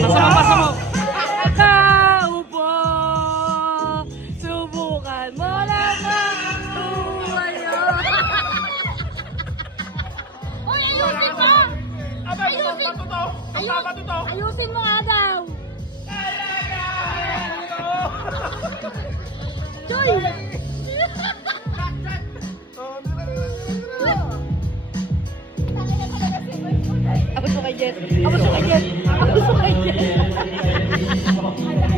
Pasa mo. Kaupo, subukan mo lang ang tumayo. Uy, ayusin mo! Ayusin mo nga daw! Choy! Abot mo kay Jet. Abot mo kay Jet. Abot mo kay Jet.